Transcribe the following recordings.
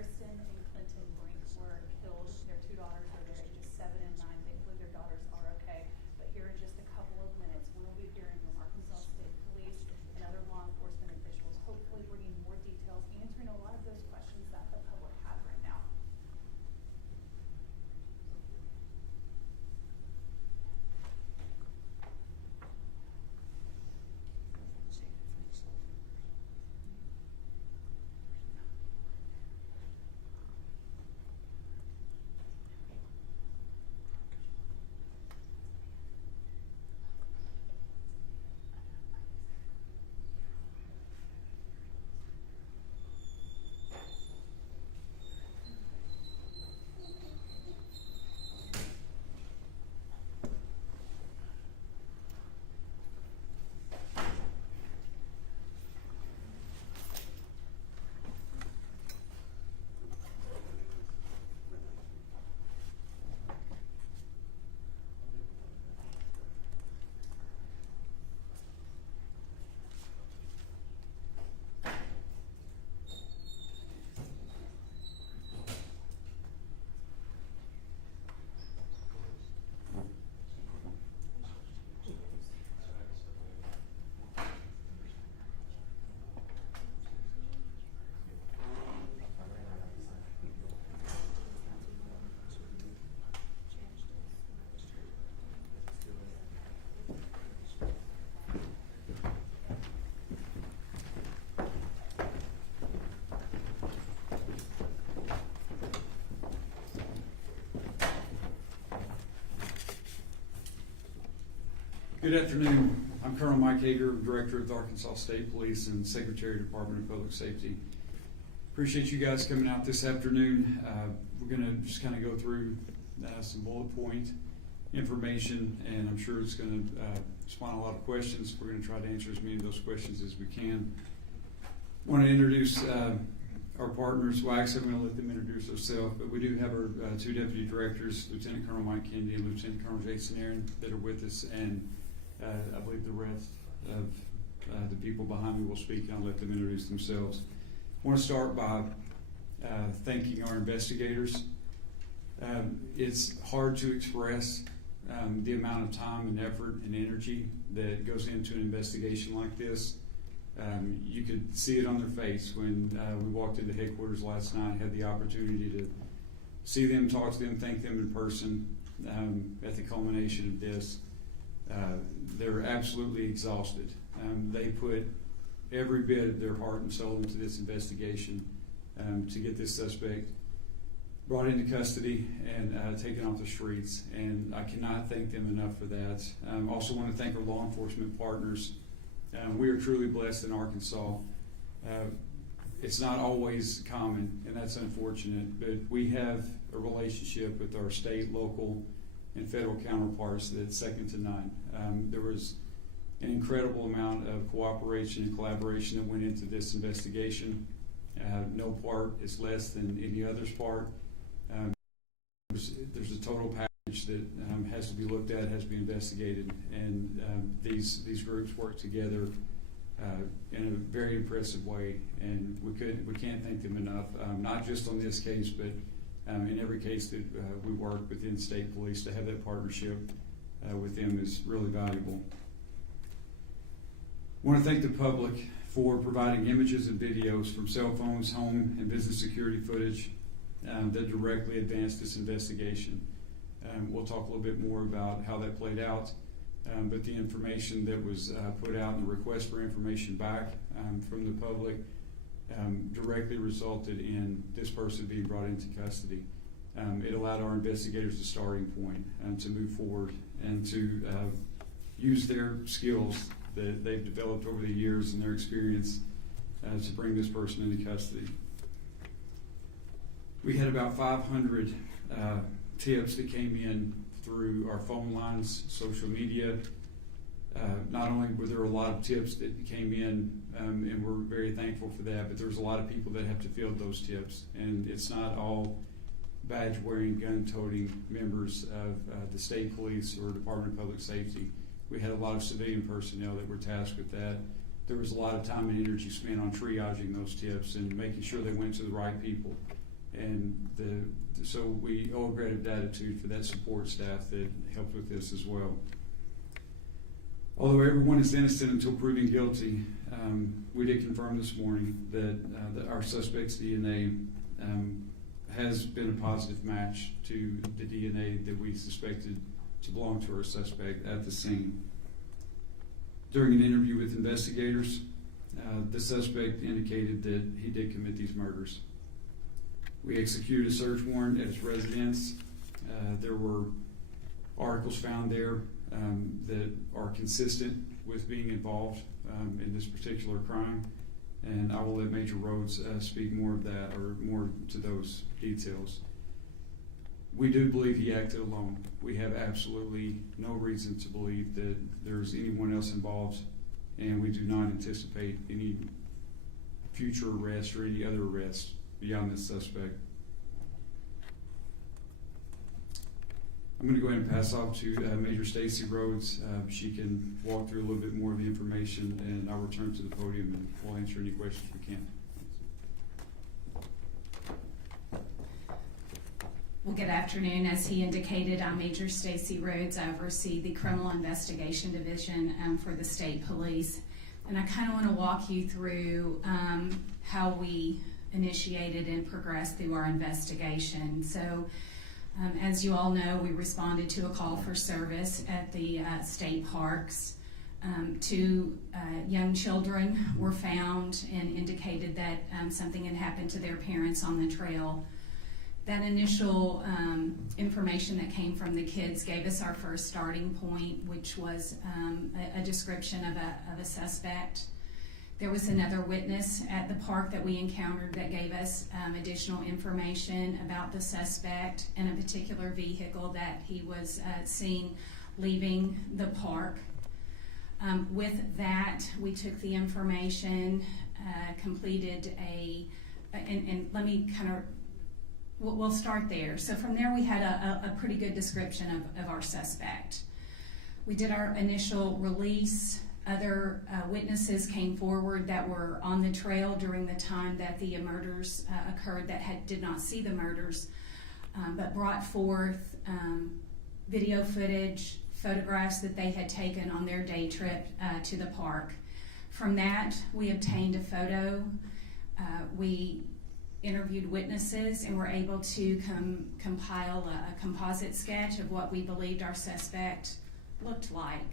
Kristen and Clinton Brink were killed. Their two daughters are their ages 7 and 9. Thankfully, their daughters are okay. But here in just a couple of minutes, we'll be hearing from Arkansas State Police and other law enforcement officials, hopefully bringing more details, answering a lot of those questions that the public have right now. Good afternoon. I'm Colonel Mike Hager, Director of the Arkansas State Police and Secretary of the Department of Public Safety. Appreciate you guys coming out this afternoon. We're going to just kind of go through some bullet point information, and I'm sure it's going to spawn a lot of questions. We're going to try to answer as many of those questions as we can. I want to introduce our partners. Well, actually, I'm going to let them introduce themselves, but we do have our two deputy directors, Lieutenant Colonel Mike Kennedy and Lieutenant Colonel Jason Aaron, that are with us, and I believe the rest of the people behind me will speak, and I'll let them introduce themselves. I want to start by thanking our investigators. It's hard to express the amount of time and effort and energy that goes into an investigation like this. You could see it on their face when we walked into headquarters last night, had the opportunity to see them, talk to them, thank them in person at the culmination of this. They're absolutely exhausted. They put every bit of their heart and soul into this investigation to get this suspect brought into custody and taken off the streets, and I cannot thank them enough for that. Also want to thank our law enforcement partners. We are truly blessed in Arkansas. It's not always common, and that's unfortunate, but we have a relationship with our state, local, and federal counterparts that's second to none. There was an incredible amount of cooperation and collaboration that went into this investigation. No part is less than any other's part. There's a total package that has to be looked at, has to be investigated, and these groups work together in a very impressive way, and we can't thank them enough, not just on this case, but in every case that we work within state police. To have that partnership with them is really valuable. I want to thank the public for providing images and videos from cell phones, home, and business security footage that directly advanced this investigation. We'll talk a little bit more about how that played out, but the information that was put out and the request for information back from the public directly resulted in this person being brought into custody. It allowed our investigators a starting point to move forward and to use their skills that they've developed over the years and their experience to bring this person into custody. We had about 500 tips that came in through our phone lines, social media. Not only were there a lot of tips that came in, and we're very thankful for that, but there's a lot of people that have to field those tips, and it's not all badge-wearing, gun-toting members of the state police or Department of Public Safety. We had a lot of civilian personnel that were tasked with that. There was a lot of time and energy spent on triaging those tips and making sure they went to the right people. So we owe a gratitude for that support staff that helped with this as well. Although everyone is innocent until proven guilty, we did confirm this morning that our suspect's DNA has been a positive match to the DNA that we suspected to belong to our suspect at the scene. During an interview with investigators, the suspect indicated that he did commit these murders. We executed a search warrant at his residence. There were articles found there that are consistent with being involved in this particular crime, and I will let Major Rhodes speak more of that or more to those details. We do believe he acted alone. We have absolutely no reason to believe that there's anyone else involved, and we do not anticipate any future arrest or any other arrest beyond this suspect. I'm going to go ahead and pass off to Major Stacy Rhodes. She can walk through a little bit more of the information, and I'll return to the podium and we'll answer any questions we can. Well, good afternoon. As he indicated, I'm Major Stacy Rhodes. I oversee the Criminal Investigation Division for the State Police. And I kind of want to walk you through how we initiated and progressed through our investigation. So, as you all know, we responded to a call for service at the state parks. Two young children were found and indicated that something had happened to their parents on the trail. That initial information that came from the kids gave us our first starting point, which was a description of a suspect. There was another witness at the park that we encountered that gave us additional information about the suspect and a particular vehicle that he was seen leaving the park. With that, we took the information, completed and let me kind of, we'll start there. So from there we had a pretty good description of our suspect. We did our initial release. Other witnesses came forward that were on the trail during the time that the murders occurred that did not see the murders, but brought forth video footage, photographs that they had taken on their day trip to the park. From that, we obtained a photo. We interviewed witnesses and were able to compile a composite sketch of what we believed our suspect looked like.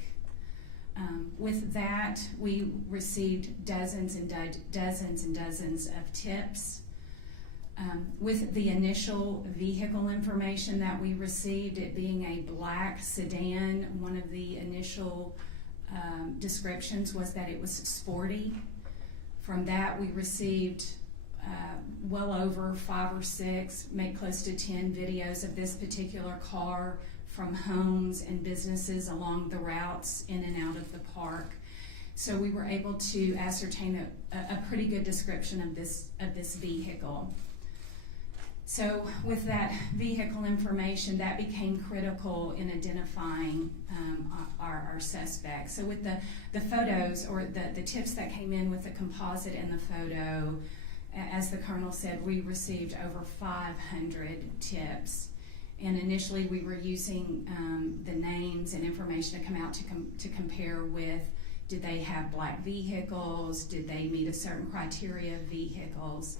With that, we received dozens and dozens of tips. With the initial vehicle information that we received, it being a black sedan, one of the initial descriptions was that it was sporty. From that, we received well over 5 or 6, maybe close to 10 videos of this particular car from homes and businesses along the routes in and out of the park. So we were able to ascertain a pretty good description of this vehicle. So with that vehicle information, that became critical in identifying our suspect. So with the photos or the tips that came in with the composite and the photo, as the Colonel said, we received over 500 tips. And initially we were using the names and information to come out to compare with, did they have black vehicles? Did they meet a certain criteria of vehicles?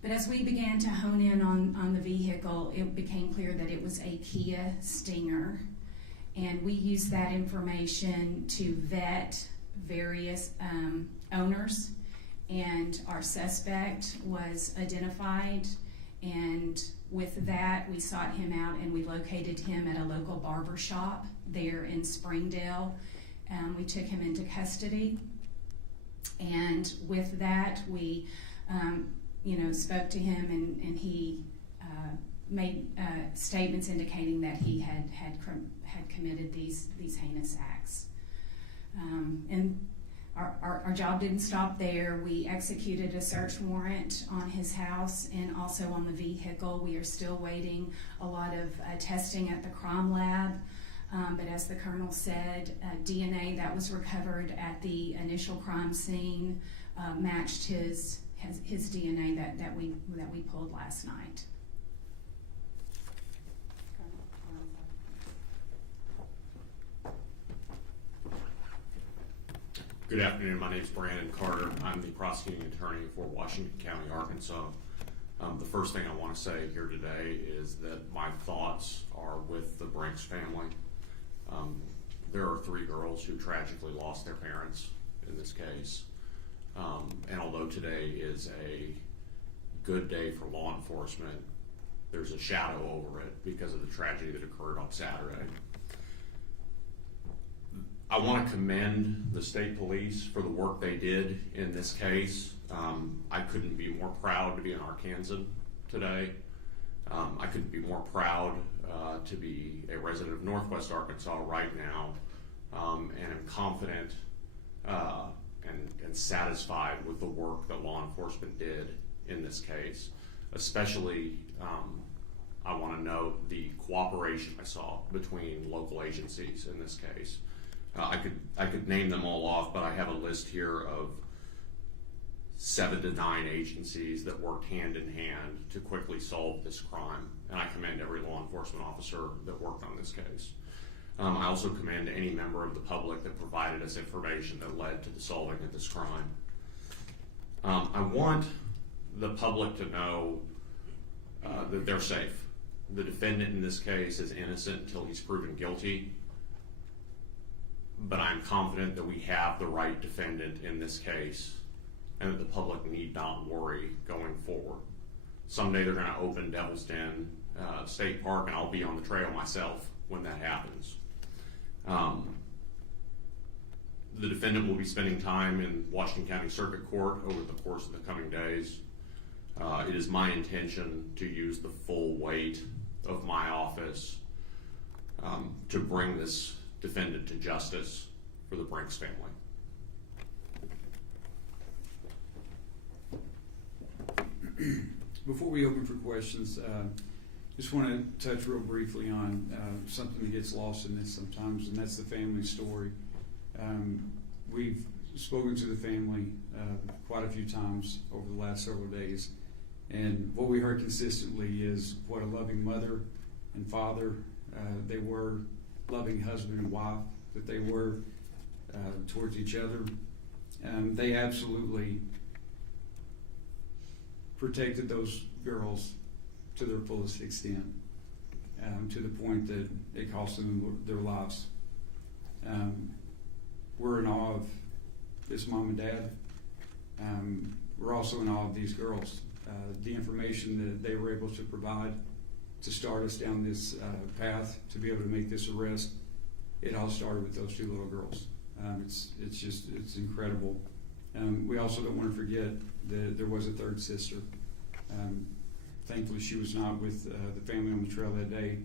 But as we began to hone in on the vehicle, it became clear that it was a Kia Stinger. And we used that information to vet various owners. And our suspect was identified, and with that we sought him out and we located him at a local barber shop there in Springdale. We took him into custody, and with that we spoke to him, and he made statements indicating that he had committed these heinous acts. And our job didn't stop there. We executed a search warrant on his house and also on the vehicle. We are still waiting a lot of testing at the crime lab. But as the Colonel said, DNA that was recovered at the initial crime scene matched his his DNA that we pulled last night. Good afternoon. My name is Brandon Carter. I'm the prosecuting attorney for Washington County, Arkansas. The first thing I want to say here today is that my thoughts are with the Brinks family. There are 3 girls who tragically lost their parents in this case. And although today is a good day for law enforcement, there's a shadow over it because of the tragedy that occurred on Saturday. I want to commend the state police for the work they did in this case. I couldn't be more proud to be an Arkansan today. I couldn't be more proud to be a resident of Northwest Arkansas right now, and am confident and satisfied with the work that law enforcement did in this case. Especially, I want to note the cooperation I saw between local agencies in this case. I could name them all off, but I have a list here of 7 to 9 agencies that worked hand in hand to quickly solve this crime, and I commend every law enforcement officer that worked on this case. I also commend any member of the public that provided us information that led to the solving of this crime. I want the public to know that they're safe. The defendant in this case is innocent until he's proven guilty. But I'm confident that we have the right defendant in this case and that the public need not worry going forward. Someday they're going to open Devil's Den State Park, and I'll be on the trail myself when that happens. The defendant will be spending time in Washington County Circuit Court over the course of the coming days. It is my intention to use the full weight of my office to bring this defendant to justice for the Brinks family. Before we open for questions, just want to touch real briefly on something that gets lost in this sometimes, and that's the family story. We've spoken to the family quite a few times over the last several days, and what we heard consistently is what a loving mother and father they were, loving husband and wife that they were towards each other. They absolutely protected those girls to their fullest extent, to the point that it cost them their lives. We're in awe of this mom and dad. We're also in awe of these girls. The information that they were able to provide to start us down this path to be able to make this arrest, it all started with those 2 little girls. It's incredible. We also don't want to forget that there was a 3rd sister. Thankfully, she was not with the family on the trail that day,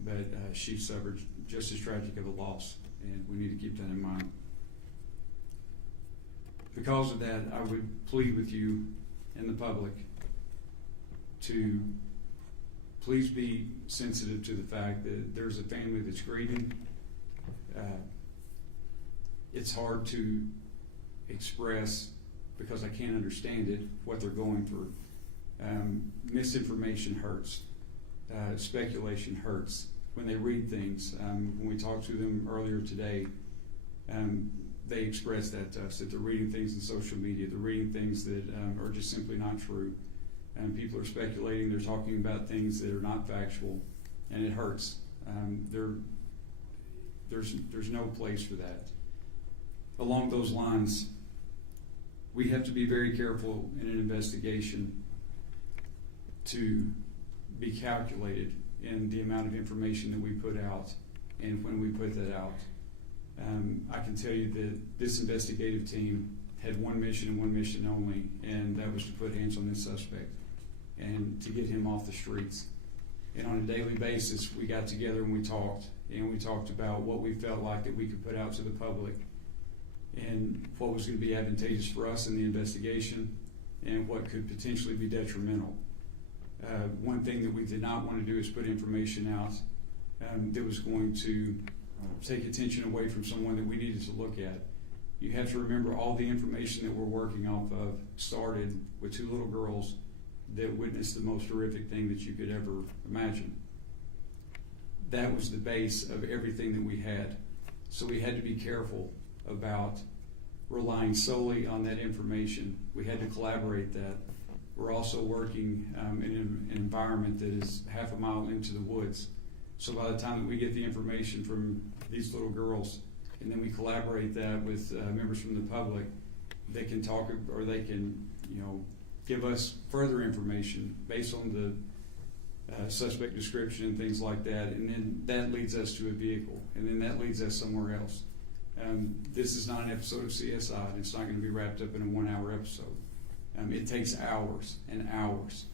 but she suffered just as tragic of a loss, and we need to keep that in mind. Because of that, I would plead with you and the public to please be sensitive to the fact that there's a family that's grieving. It's hard to express, because I can't understand it, what they're going through. Misinformation hurts. Speculation hurts. When they read things, when we talked to them earlier today, they expressed that to us, that they're reading things in social media, they're reading things that are just simply not true. People are speculating, they're talking about things that are not factual, and it hurts. There's no place for that. Along those lines, we have to be very careful in an investigation to be calculated in the amount of information that we put out and when we put that out. I can tell you that this investigative team had one mission and one mission only, and that was to put hands on this suspect and to get him off the streets. And on a daily basis, we got together and we talked about what we felt like that we could put out to the public and what was going to be advantageous for us in the investigation and what could potentially be detrimental. One thing that we did not want to do is put information out that was going to take attention away from someone that we needed to look at. You have to remember all the information that we're working off of started with 2 little girls that witnessed the most horrific thing that you could ever imagine. That was the base of everything that we had. So we had to be careful about relying solely on that information. We had to collaborate that. We're also working in an environment that is half a mile into the woods. So by the time that we get the information from these little girls, and then we collaborate that with members from the public, they can talk, or they can, give us further information based on the suspect description and things like that, and then that leads us to a vehicle, and then that leads us somewhere else. This is not an episode of CSI, and it's not going to be wrapped up in a 1-hour episode. It takes hours and hours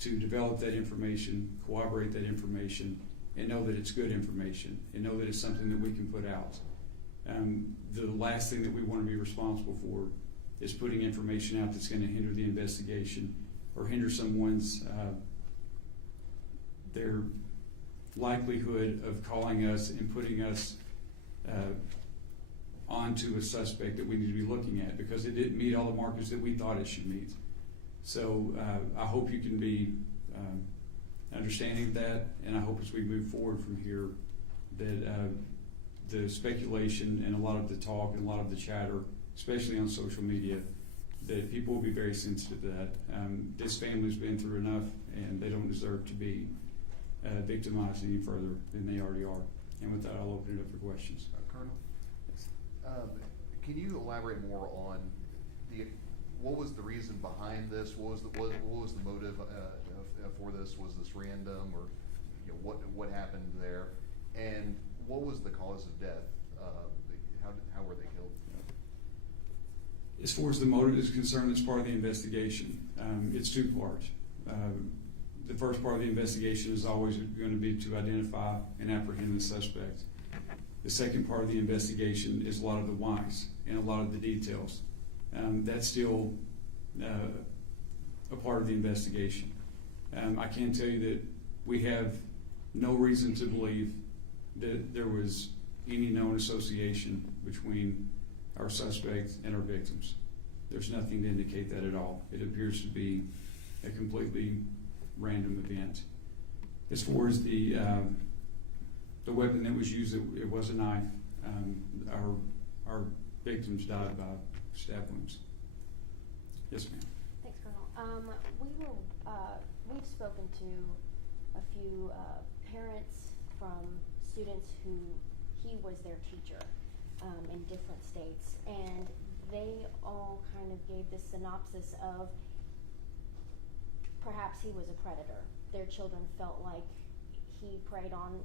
to develop that information, corroborate that information, and know that it's good information, and know that it's something that we can put out. The last thing that we want to be responsible for is putting information out that's going to hinder the investigation or hinder someone's their likelihood of calling us and putting us onto a suspect that we need to be looking at, because it didn't meet all the markers that we thought it should meet. So I hope you can be understanding of that, and I hope as we move forward from here that the speculation and a lot of the talk and a lot of the chatter, especially on social media, that people will be very sensitive to that. This family's been through enough, and they don't deserve to be victimized any further than they already are. And with that, I'll open it up for questions. Colonel? Can you elaborate more on what was the reason behind this? What was the motive for this? Was this random, or what happened there? And what was the cause of death? How were they killed? As far as the motive is concerned, it's part of the investigation. It's 2 parts. The first part of the investigation is always going to be to identify and apprehend the suspect. The second part of the investigation is a lot of the whys and a lot of the details. That's still a part of the investigation. I can tell you that we have no reason to believe that there was any known association between our suspect and our victims. There's nothing to indicate that at all. It appears to be a completely random event. As far as the weapon that was used, it was a knife. Our victims died by stab wounds. Yes, ma'am. Thanks, Colonel. We've spoken to a few parents from students who he was their teacher in different states, and they all kind of gave this synopsis of perhaps he was a predator. Their children felt like he preyed on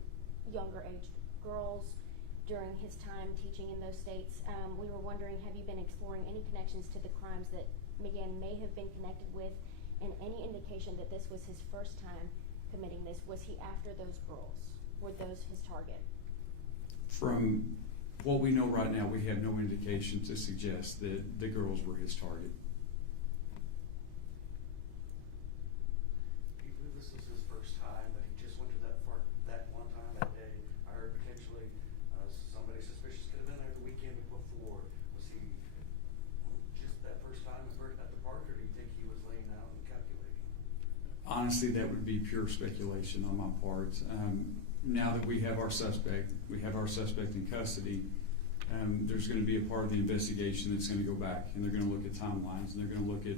younger aged girls during his time teaching in those states. We were wondering, have you been exploring any connections to the crimes that Miguel may have been connected with, and any indication that this was his first time committing this? Was he after those girls? Were those his target? From what we know right now, we have no indication to suggest that the girls were his target. Do you believe this was his first time, that he just went to that one time that day? I heard potentially somebody suspicious could have been there the weekend before. Was he just that first time at the park, or do you think he was laying out and calculating? Honestly, that would be pure speculation on my part. Now that we have our suspect in custody, there's going to be a part of the investigation that's going to go back, and they're going to look at timelines, and they're going to look at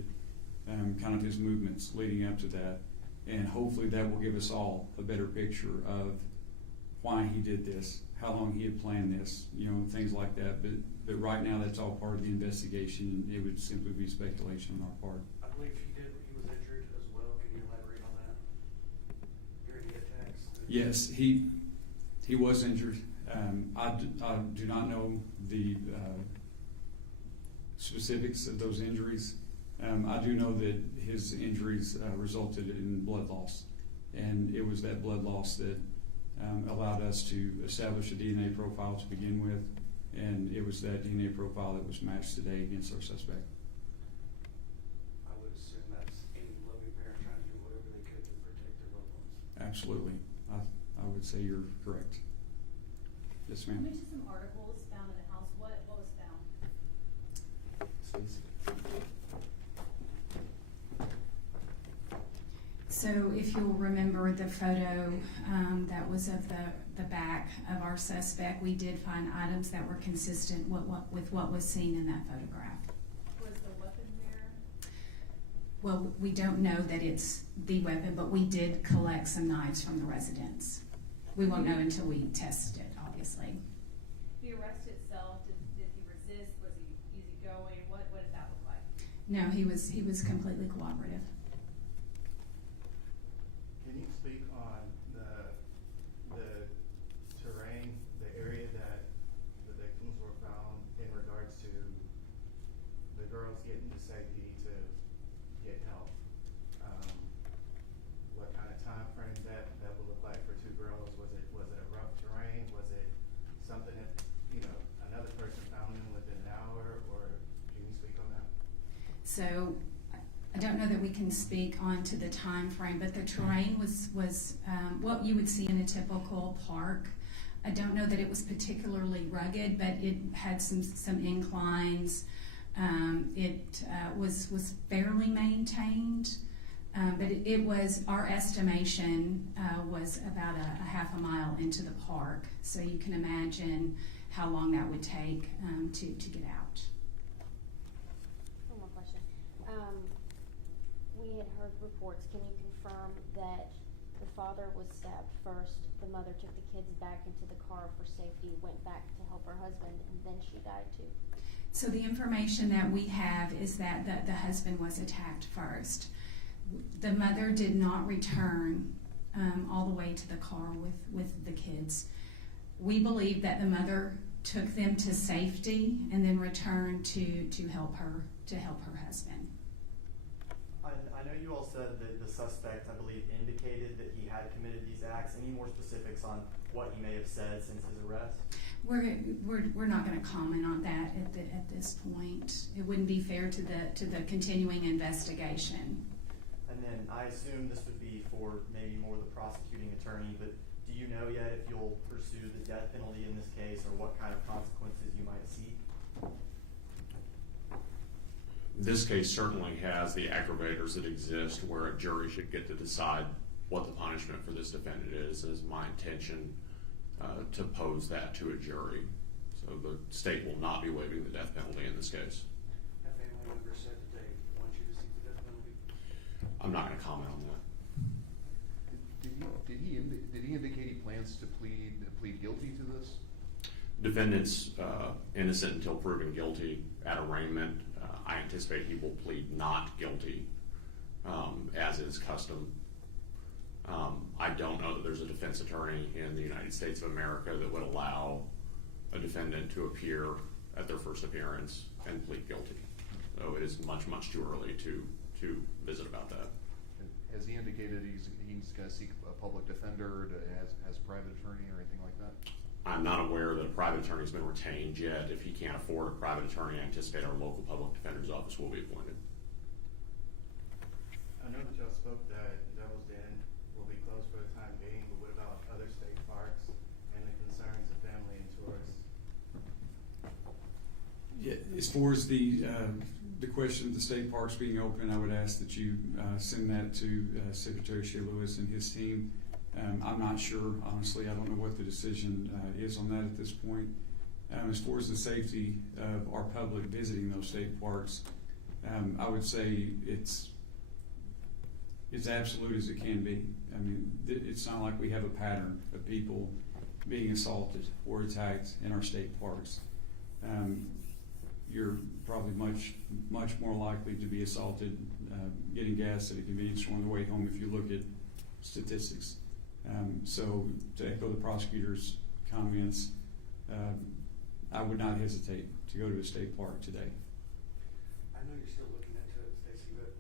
kind of his movements leading up to that, and hopefully that will give us all a better picture of why he did this, how long he had planned this, things like that. But right now, that's all part of the investigation, and it would simply be speculation on our part. I believe he was injured as well. Can you elaborate on that during the attacks? Yes, he was injured. I do not know the specifics of those injuries. I do know that his injuries resulted in blood loss, and it was that blood loss that allowed us to establish a DNA profile to begin with, and it was that DNA profile that was matched today against our suspect. I would assume that's any loving parent trying to do whatever they could to protect their loved ones. Absolutely. I would say you're correct. Yes, You ma'am. mentioned some articles found in the house. What was found? So if you'll remember the photo that was of the back of our suspect, we did find items that were consistent with what was seen in that photograph. Was the weapon there? Well, we don't know that it's the weapon, but we did collect some knives from the residence. We won't know until we test it, obviously. The arrest itself, did he resist? Was he easygoing? What did that look like? No, he was completely cooperative. Can you speak on the terrain, the area that the victims were found in regards to the girls getting to safety to get help? What kind of time frame that would look like for two girls? Was it a rough terrain? Was it something that, another person found them within an hour, or can you speak on that? So I don't know that we can speak on to the time frame, but the terrain was what you would see in a typical park. I don't know that it was particularly rugged, but it had some inclines. It was fairly maintained, but it was, our estimation was about a half a mile into the park. So you can imagine how long that would take to get out. One more question. We had heard reports, can you confirm that the father was stabbed first, the mother took the kids back into the car for safety, went back to help her husband, and then she died too? So the information that we have is that the husband was attacked first. The mother did not return all the way to the car with the kids. We believe that the mother took them to safety and then returned to help her husband. I know you all said that the suspect, I believe, indicated that he had committed these acts. Any more specifics on what he may have said since his arrest? We're not going to comment on that at this point. It wouldn't be fair to the continuing investigation. And then I assume this would be for maybe more the prosecuting attorney, but do you know yet if you'll pursue the death penalty in this case, or what kind of consequences you might seek? This case certainly has the aggravators that exist where a jury should get to decide what the punishment for this defendant is. It is my intention to pose that to a jury. So the state will not be waiving the death penalty in this case. Have family members said that they want you to seek the death penalty? I'm not going to comment on that. Did he indicate he plans to plead guilty to this? Defendant's innocent until proven guilty at arraignment. I anticipate he will plead not guilty, as is custom. I don't know that there's a defense attorney in the United States of America that would allow a defendant to appear at their first appearance and plead guilty. So it is much, much too early to visit about that. Has he indicated he's going to seek a public defender, has a private attorney or anything like that? I'm not aware that a private attorney has been retained yet. If he can't afford a private attorney, I anticipate our local public defender's office will be appointed. I know that y'all spoke that Devil's Den will be closed for the time being, but what about other state parks and the concerns of family and tourists? Yeah, as far as the question of the state parks being open, I would ask that you send that to Secretary Shea Lewis and his team. I'm not sure, honestly. I don't know what the decision is on that at this point. As far as the safety of our public visiting those state parks, I would say it's absolute as it can be. I mean, it's not like we have a pattern of people being assaulted or attacked in our state parks. You're probably much more likely to be assaulted getting gas at a convenience store on the way home if you look at statistics. So to echo the prosecutor's comments, I would not hesitate to go to a state park today. I know you're still looking into it, Stacy, but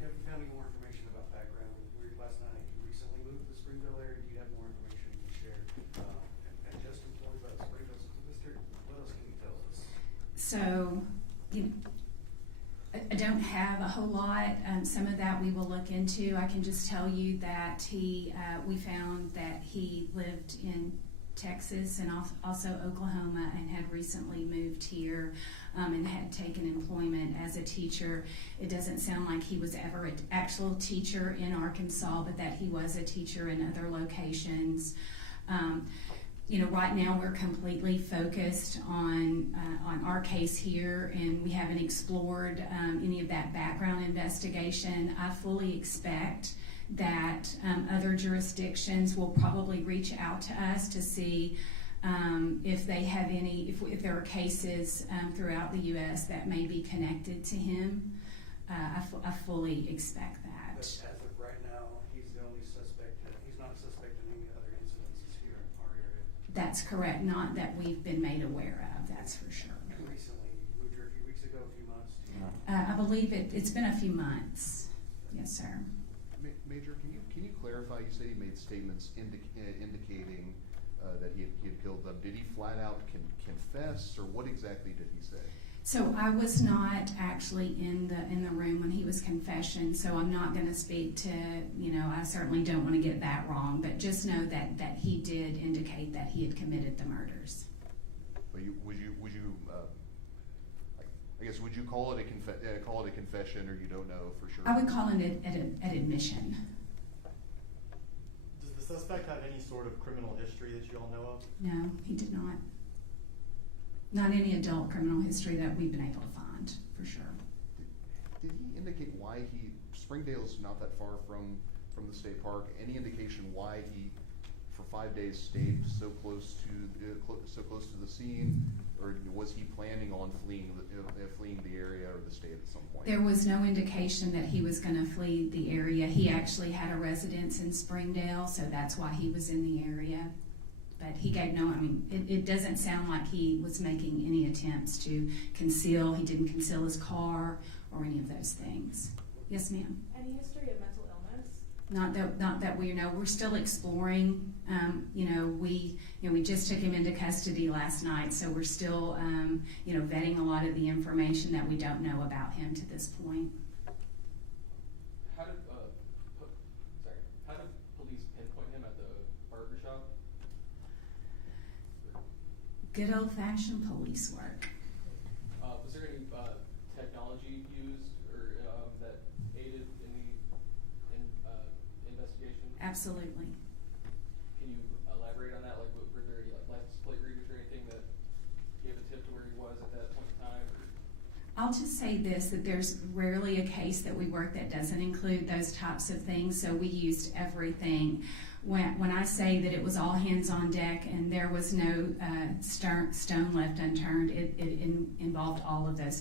have you found any more information about background? We were last night, you recently moved to the Springville area. Do you have more information you can share? And just employed by the Springville School District, what else can you tell us? So, I don't have a whole lot. Some of that we will look into. I can just tell you that we found that he lived in Texas and also Oklahoma, and had recently moved here and had taken employment as a teacher. It doesn't sound like he was ever an actual teacher in Arkansas, but that he was a teacher in other locations. Right now we're completely focused on our case here, and we haven't explored any of that background investigation. I fully expect that other jurisdictions will probably reach out to us to see if they have any, if there are cases throughout the U.S. that may be connected to him. I fully expect that. But as of right now, he's the only suspect. He's not suspect in any other incidences here in our area. That's correct. Not that we've been made aware of. That's for sure. Recently, moved here a few weeks ago, a few months. I believe it's been a few months. Yes, sir. Major, can you clarify? You say he made statements indicating that he had killed them. Did he flat out confess, or what exactly did he say? So I was not actually in the room when he was confession, so I'm not going to speak to, I certainly don't want to get that wrong, but just know that he did indicate that he had committed the murders. But would you call it a confession, or you don't know for sure? I would call it an admission. Does the suspect have any sort of criminal history that you all know of? No, he did not. Not any adult criminal history that we've been able to find, for sure. Did he indicate why Springdale's not that far from the state park? Any indication why he, for 5 days, stayed so close to the scene, or was he planning on fleeing the area or the state at some point? There was no indication that he was going to flee the area. He actually had a residence in Springdale, so that's why he was in the area. But he gave it doesn't sound like he was making any attempts to conceal. He didn't conceal his car or any of those things. Yes, ma'am? Any history of mental illness? Not that we know. We're still exploring. We just took him into custody last night, so we're still vetting a lot of the information that we don't know about him to this point. How did police pinpoint him at the barbershop? Good old-fashioned police work. Was there any technology used or that aided in the investigation? Absolutely. Can you elaborate on that? Like, were there any license plate readers or anything that gave a tip to where he was at that point in time? I'll just say this, that there's rarely a case that we work that doesn't include those types of things, so we used everything. When I say that it was all hands on deck and there was no stone left unturned, it involved all of those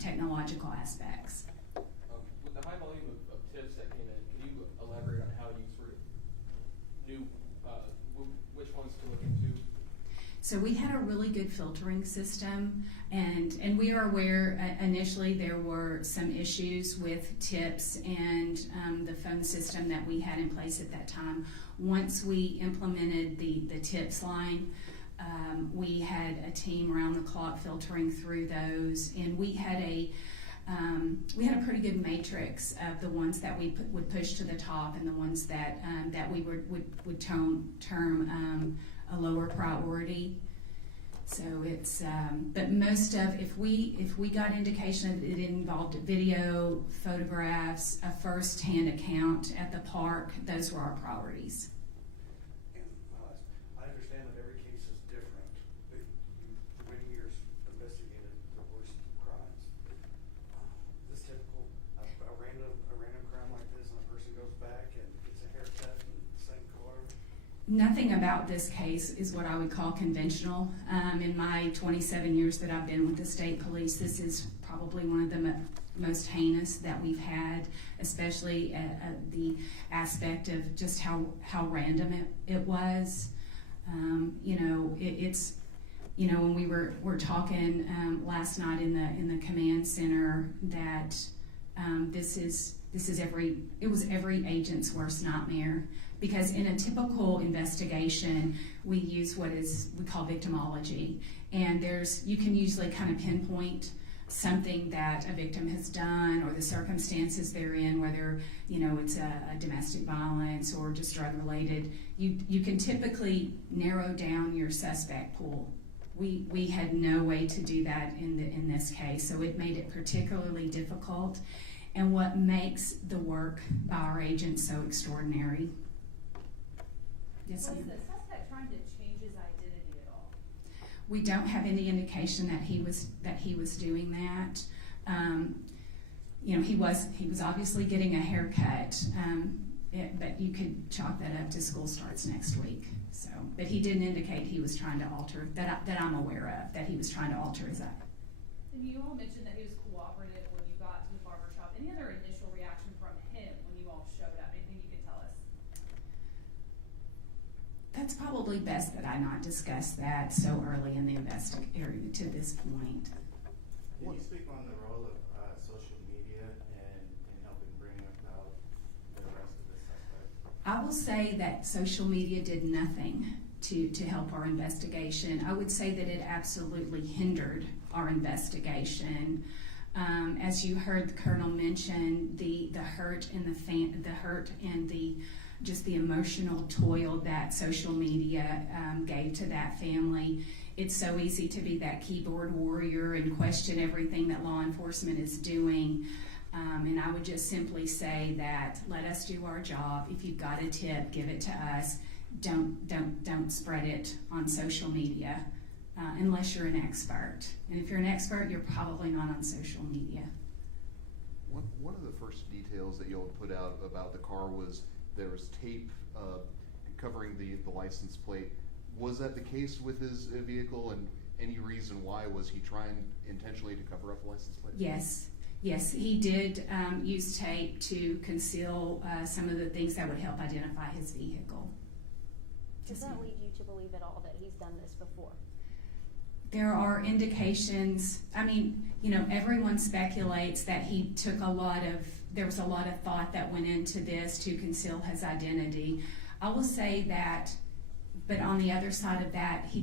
technological aspects. With the high volume of tips that came in, can you elaborate on how you sort of knew which ones to look into? So we had a really good filtering system, and we are aware initially there were some issues with tips and the phone system that we had in place at that time. Once we implemented the tips line, we had a team around the clock filtering through those, and we had a pretty good matrix of the ones that we would push to the top and the ones that we would term a lower priority. So it's, but most of, if we got indication that it involved video, photographs, a first-hand account at the park, those were our priorities. And I understand that every case is different, but you, for many years, investigated the worst crimes. This typical, a random crime like this, and a person goes back and gets a haircut and the same color. Nothing about this case is what I would call conventional. In my 27 years that I've been with the state police, this is probably one of the most heinous that we've had, especially the aspect of just how random it was. It's when we were talking last night in the command center that it was every agent's worst nightmare, because in a typical investigation we use we call victimology, and you can usually kind of pinpoint something that a victim has done or the circumstances they're in, whether it's a domestic violence or just drug related, you can typically narrow down your suspect pool. We had no way to do that in this case, so it made it particularly difficult, and what makes the work by our agents so extraordinary. Yes, Was ma'am. the suspect trying to change his identity at all? We don't have any indication that he was doing that. He was obviously getting a haircut, but you could chalk that up to school starts next week. So, but he didn't indicate he was trying to alter that I'm aware of, that he was trying to alter his identity. And you all mentioned that he was cooperative when you got to the barber shop. Any other initial reaction from him when you all showed up? Anything you could tell us? That's probably best that I not discuss that so early in the investigation to this point. Can you speak on the role of social media in helping bring about the arrest of the suspect? I will say that social media did nothing to help our investigation. I would say that it absolutely hindered our investigation. As you heard the Colonel mention, the hurt and the just the emotional toil that social media gave to that family. It's so easy to be that keyboard warrior and question everything that law enforcement is doing. And I would just simply say that let us do our job. If you've got a tip, give it to us. Don't spread it on social media unless you're an expert. And if you're an expert, you're probably not on social media. One of the first details that you all put out about the car was there was tape covering the license plate. Was that the case with his vehicle, and any reason why? Was he trying intentionally to cover up the license plate? Yes, he did use tape to conceal some of the things that would help identify his vehicle. Does that lead you to believe at all that he's done this before? There are indications. I mean, everyone speculates that there was a lot of thought that went into this to conceal his identity. I will say that, but on the other side of that, he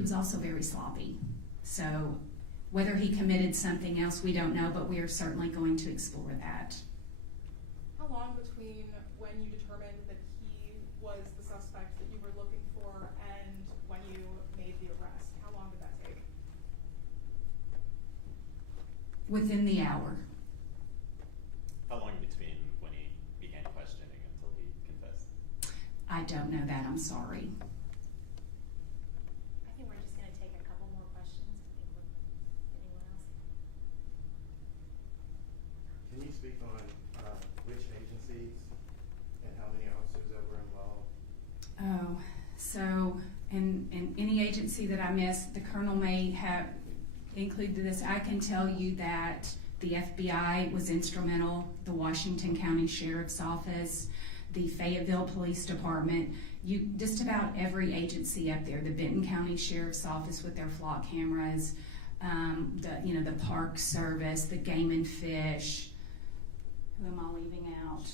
was also very sloppy. So whether he committed something else, we don't know, but we are certainly going to explore that. How long between when you determined that he was the suspect that you were looking for and when you made the arrest? How long did that take? Within the hour. How long between when he began questioning until he confessed? I don't know that, I'm sorry. I think we're just gonna take a couple more questions. Anyone else? Can you speak on which agencies and how many officers that were involved? Oh, so in any agency that I missed, the Colonel may have included this. I can tell you that the FBI was instrumental, the Washington County Sheriff's Office, the Fayetteville Police Department, just about every agency up there, the Benton County Sheriff's Office with their flock cameras, the Park Service, the Game and Fish. Who am I leaving out?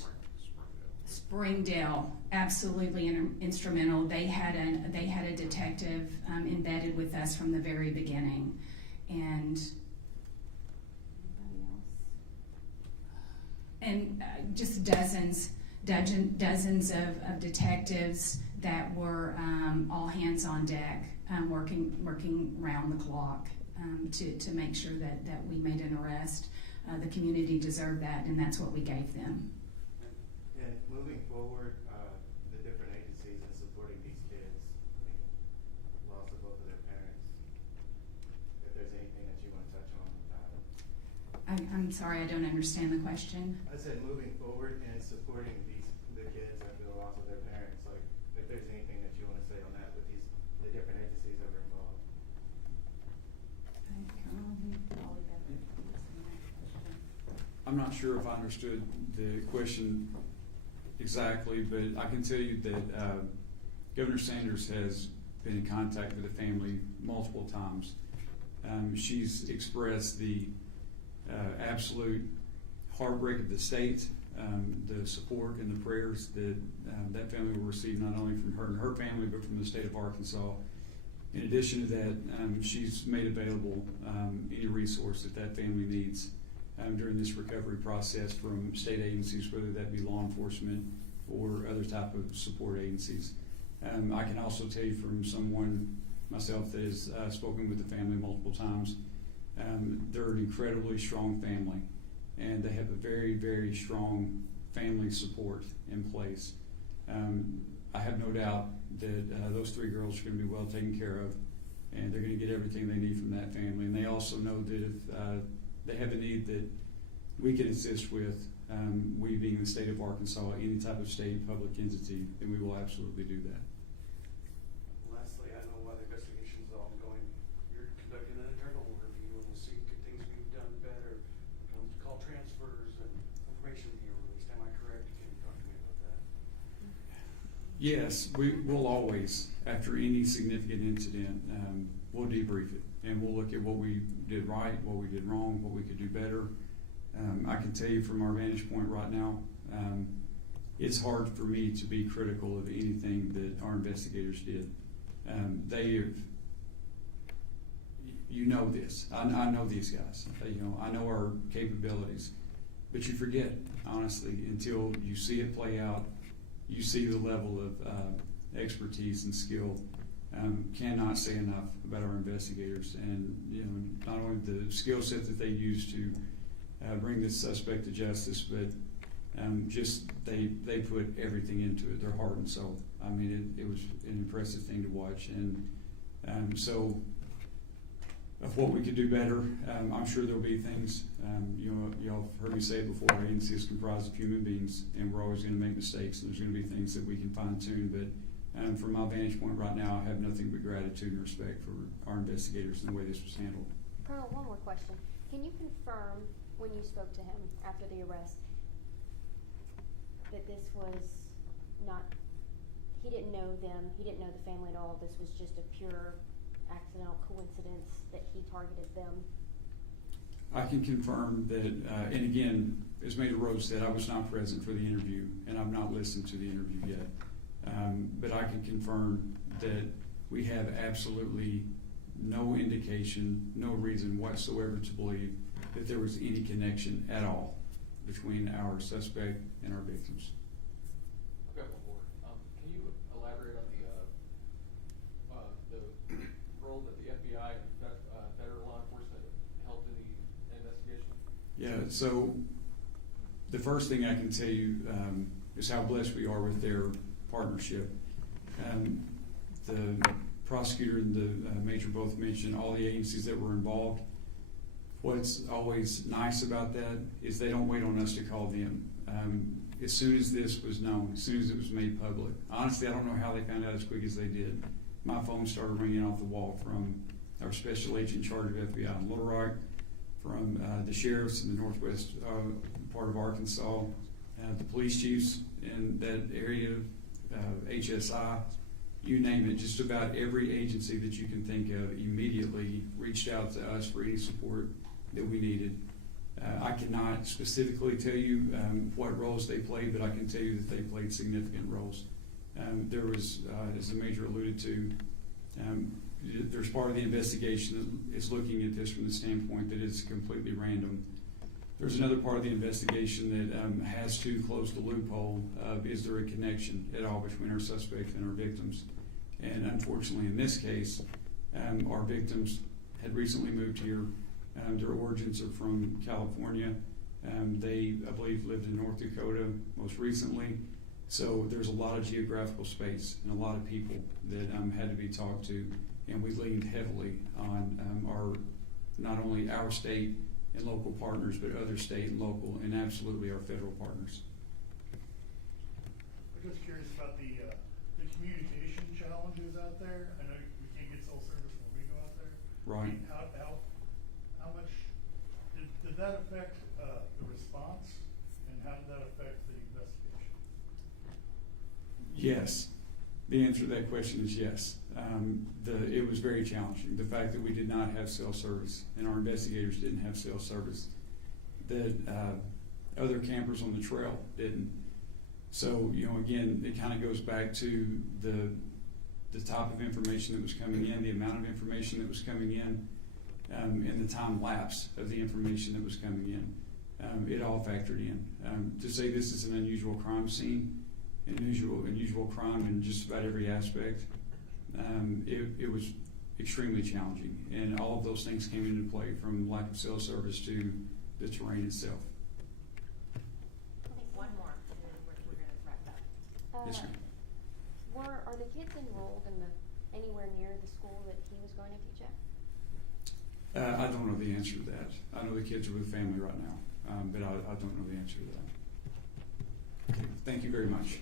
Springdale, absolutely instrumental. They had a detective embedded with us from the very beginning, and anybody else? And just dozens of detectives that were all hands on deck, working round the clock to make sure that we made an arrest. The community deserved that, and that's what we gave them. And moving forward, the different agencies in supporting these kids, loss of both of their parents, if there's anything that you want to touch on with that. I'm sorry, I don't understand the question. I said moving forward and supporting the kids after the loss of their parents, like if there's anything that you want to say on that with the different agencies that were involved. I'm not sure if I understood the question exactly, but I can tell you that Governor Sanders has been in contact with the family multiple times. She's expressed the absolute heartbreak of the state, the support and the prayers that that family will receive, not only from her and her family, but from the state of Arkansas. In addition to that, she's made available any resource that family needs during this recovery process from state agencies, whether that be law enforcement or other type of support agencies. I can also tell you from someone myself that has spoken with the family multiple times, they're an incredibly strong family, and they have a very, very strong family support in place. I have no doubt that those three girls are going to be well taken care of, and they're going to get everything they need from that family. And they also know that if they have a need that we can assist with, we being the state of Arkansas, any type of state public entity, then we will absolutely do that. Lastly, I know while the investigation is ongoing, you're conducting an internal review and we'll see things we've done better, call transfers and information being released. Am I correct? Can you talk to me about that? Yes, we will always, after any significant incident, we'll debrief it, and we'll look at what we did right, what we did wrong, what we could do better. I can tell you from our vantage point right now, it's hard for me to be critical of anything that our investigators did. They have, you know this, I know these guys, I know our capabilities, but you forget, honestly, until you see it play out, you see the level of expertise and skill. Cannot say enough about our investigators, and not only the skill set that they use to bring this suspect to justice, but just they put everything into it, their heart and soul. I mean, it was an impressive thing to watch, and so of what we could do better, I'm sure there'll be things. Y'all heard me say it before. Our agency is comprised of human beings, and we're always going to make mistakes, and there's going to be things that we can fine tune. But from my vantage point right now, I have nothing but gratitude and respect for our investigators and the way this was handled. Colonel, one more question. Can you confirm when you spoke to him after the arrest that this was not, he didn't know them, he didn't know the family at all, this was just a pure accidental coincidence that he targeted them? I can confirm that, and again, as Major Rose said, I was not present for the interview, and I've not listened to the interview yet. But I can confirm that we have absolutely no indication, no reason whatsoever to believe that there was any connection at all between our suspect and our victims. I've got one more. Can you elaborate on the role that the FBI and federal law enforcement helped in the investigation? Yeah, so the first thing I can tell you is how blessed we are with their partnership. The prosecutor and the major both mentioned all the agencies that were involved. What's always nice about that is they don't wait on us to call them. As soon as this was known, as soon as it was made public, honestly, I don't know how they found out as quick as they did. My phone started ringing off the wall from our special agent in charge of FBI in Little Rock, from the sheriffs in the northwest part of Arkansas, the police chiefs in that area, HSI, you name it, just about every agency that you can think of immediately reached out to us for any support that we needed. I cannot specifically tell you what roles they played, but I can tell you that they played significant roles. There was, as the Major alluded to, there's part of the investigation that is looking at this from the standpoint that it's completely random. There's another part of the investigation that has to close the loophole of is there a connection at all between our suspect and our victims. And unfortunately in this case, our victims had recently moved here. Their origins are from California. They, I believe, lived in North Dakota most recently. So there's a lot of geographical space and a lot of people that had to be talked to. And we leaned heavily on our, not only our state and local partners, but other state and local, and absolutely our federal partners. I'm just curious about the communication challenges out there. I know we can't get cell service when we go out there. Right. How much did that affect the response, and how did that affect the investigation? Yes. The answer to that question is yes. It was very challenging. The fact that we did not have cell service and our investigators didn't have cell service, that other campers on the trail didn't. So, again, it kind of goes back to the the type of information that was coming in, the amount of information that was coming in, and the time lapse of the information that was coming in. It all factored in. To say this is an unusual crime scene, an unusual crime in just about every aspect, it was extremely challenging. And all of those things came into play, from lack of cell service to the terrain itself. I think one more, and then we're gonna wrap up. Yes, ma'am. Are the kids enrolled in anywhere near the school that he was going to teach at? I don't know the answer to that. I know the kids are with family right now, but I don't know the answer to that. Okay, thank you very much.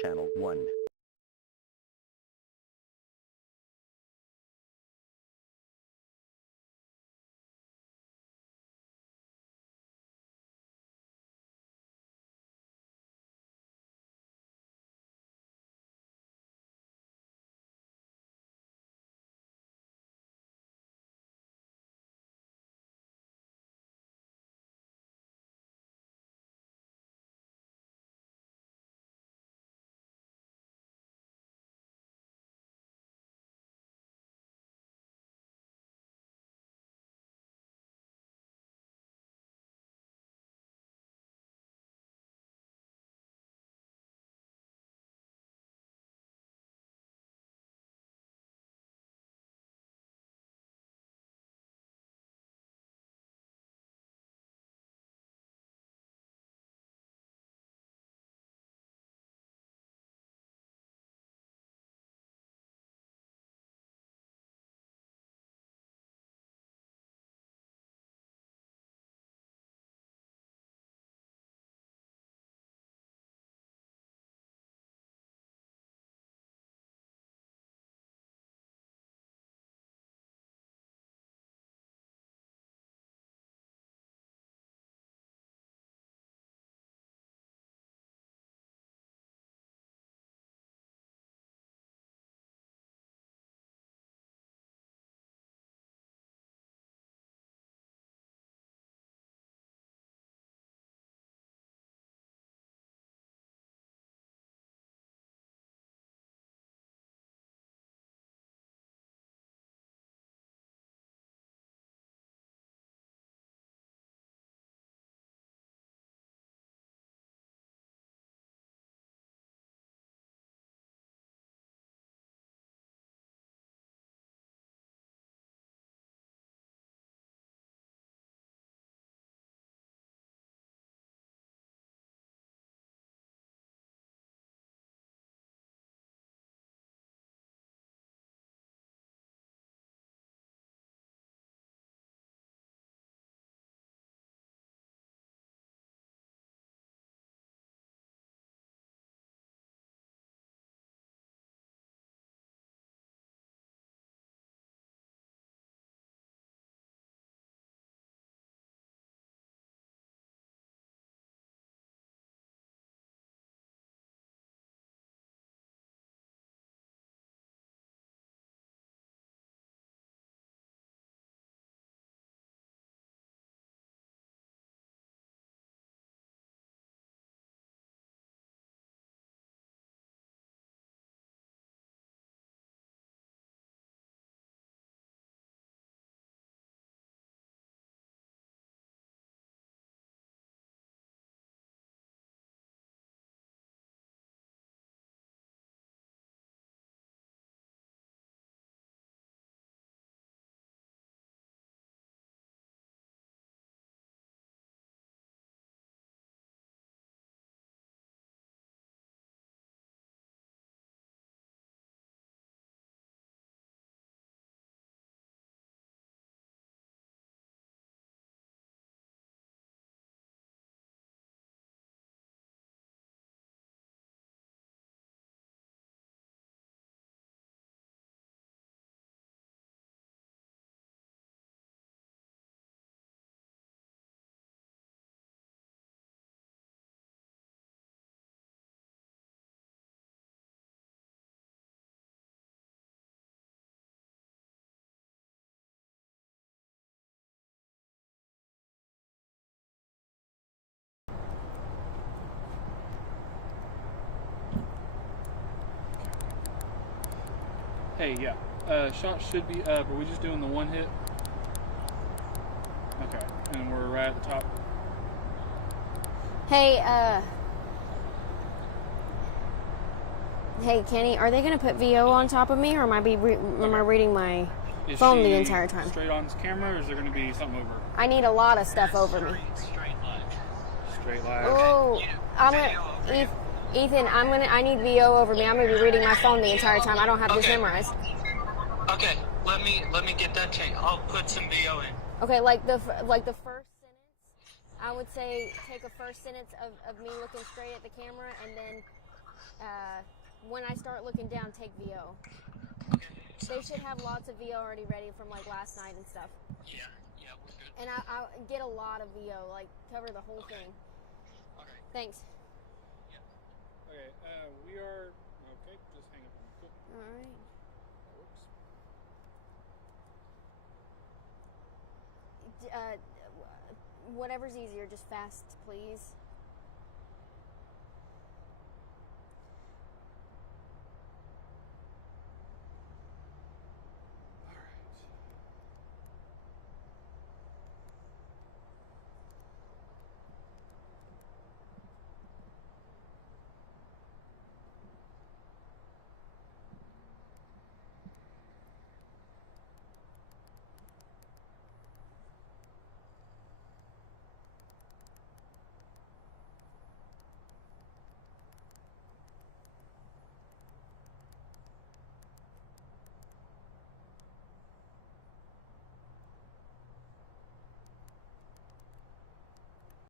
Channel 1. Hey, yeah. Shot should be up. Are we just doing the one hit? Okay. And we're right at the top. Hey, Kenny, are they gonna put VO on top of me, or am I reading my Is phone she the entire time? straight on this camera, or is there going to be something over? I need a lot of stuff over me. Straight line. Oh, Ethan, I need VO over me. I'm gonna be reading my phone the entire time. I don't have this memorized. Okay, let me get that changed. I'll put some VO in. Okay, like the first sentence, I would say take a first sentence of me looking straight at the camera, and then when I start looking down, take VO. Okay. They should have lots of VO already ready from like last night and stuff. Yeah, we're good. And I'll get a lot of VO, like cover the whole thing. Okay. Thanks. Okay, we are... Okay, just hang up. Cool. All right. That works. Whatever's easier, just fast, please.